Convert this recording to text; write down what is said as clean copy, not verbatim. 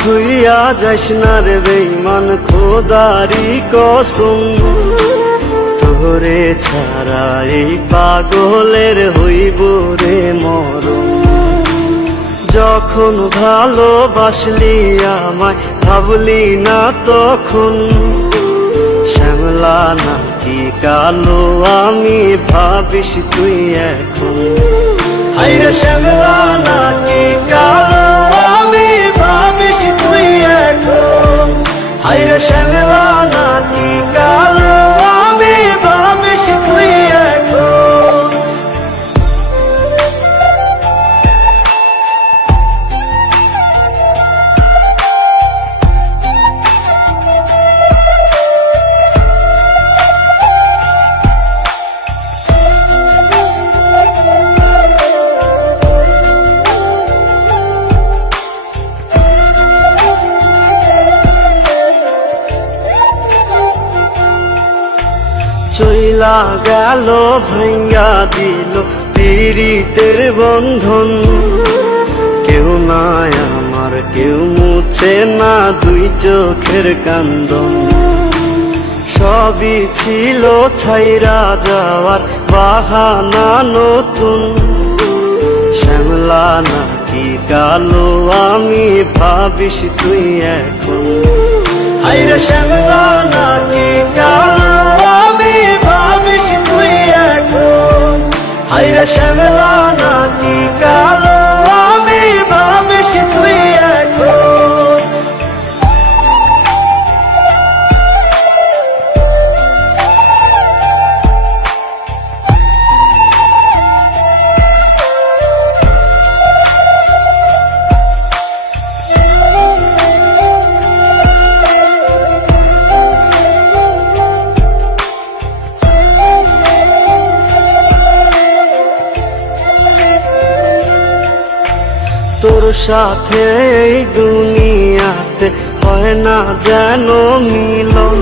থুইয়া যাইস না রে বেঈমান, খোদারি কসম। তোরে ছাড়া এই পাগলের হইব রে মরণ। যখন ভালোবাসলি আমায় ভাবলি না তখন, শ্যামলা নাকি কালো আমি ভাবিস তুই এখন। হায়রে শ্যামলা নাকি কালো আমি ভাবিস তুই এখন। হায়রে শ্যামলা নাকি কালো আমি ভাবিস তুই এখন। চইলা গেল ভাঙ্গা দিল পীড়িতের বন্ধন। কেউ নাই আমার কেউ মুছে না দুই চোখের কান্দন। সবই ছিল ছাইরা যাওয়ার বাহানা নতুন। শ্যামলা নাকি কালো আমি ভাবিস তুই এখন। হায়রে শ্যামলা নাকি কালো আমি ভাবিস তুই এখন। হায়রে শ্যামলা নাকি কালো আমি ভাবিস তুই এখন। তোর সাথে এই দুনিয়াতে হয় না যেন মিলন।